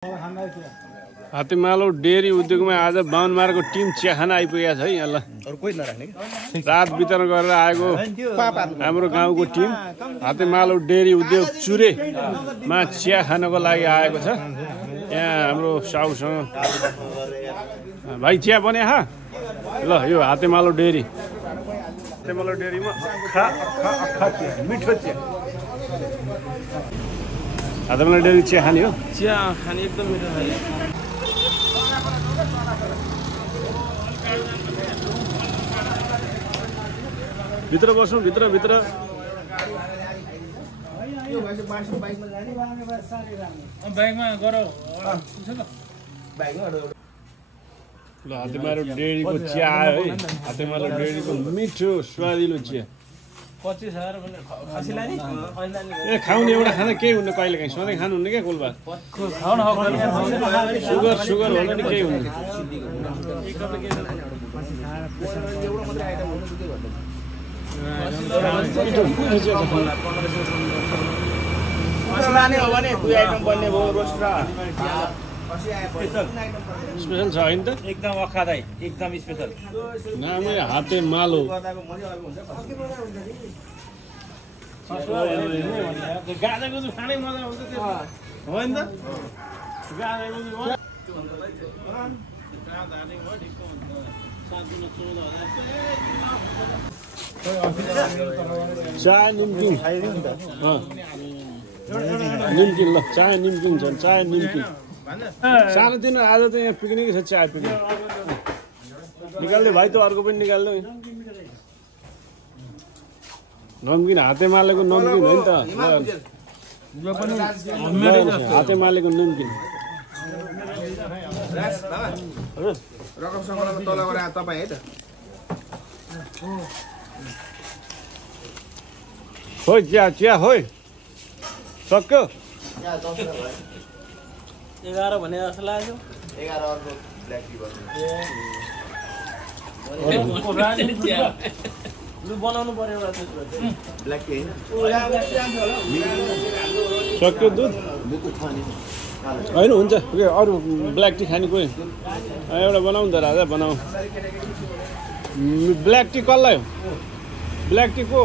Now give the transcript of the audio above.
Hatemalo dairy उद्योगमा आज बाहुनमारको team चिया खान आइपुगेको छ है यहाँ। ल रात वितरण गरेर आएको हाम्रो गाउँको टिम हातेमालो डेरी उद्योग चुरेमा चिया खानको लागि आएको छ। यहाँ हाम्रो साउसँग भाइ चिया बने हा ल यो हातेमालो डेरी। हातेमालो डेरीमा मिठो चिया। हातेमालो डेरी चिया खाने हो? चिया खाने एकदम मिठो खाने। भित्र बसौँ भित्र भित्र। ल हातेमालो डेरीको चिया आयो है। हातेमालो डेरीको मिठो स्वादिलो चिया। ए खाउने एउटा खाना केही हुन्न कहिले काहीँ सधैँ खानुहुन्न क्या कोलबा। सुगर सुगर होला नि केही हुन्न। स्पेशल छ होइन त? एकदम अखादाई एकदम स्पेशल नामै हातेमालो। गाजाको चाहिँ खानै मजा आउँछ त्यो होइन त? चाय निम्किङ निम्किङ ल चाय निम्किङ छ चाय निम्किङ सानोतिनो आज त यहाँ पिकनिक छ चाय पिकनिक। निकाल्दै भाइ त अर्को पनि निकाल्दै नम्किन हातेमालेको नम्किन हो नि त। हातेमालेको नम्किन खोइ चिया चिया खोइ सक्यो। 11 भने जस्तो लाग्यो। 11 अर्को ब्ल्याक टी लु बनाउनु पर्यो एउटा त्यसको ब्ल्याक टी सक्यो दुध होइन हुन्छ अरू ब्ल्याक टी खाने कोही एउटा बनाऊ नि त राजा बनाऊ। ब्ल्याक टी कसलाई हो? ब्ल्याक टी को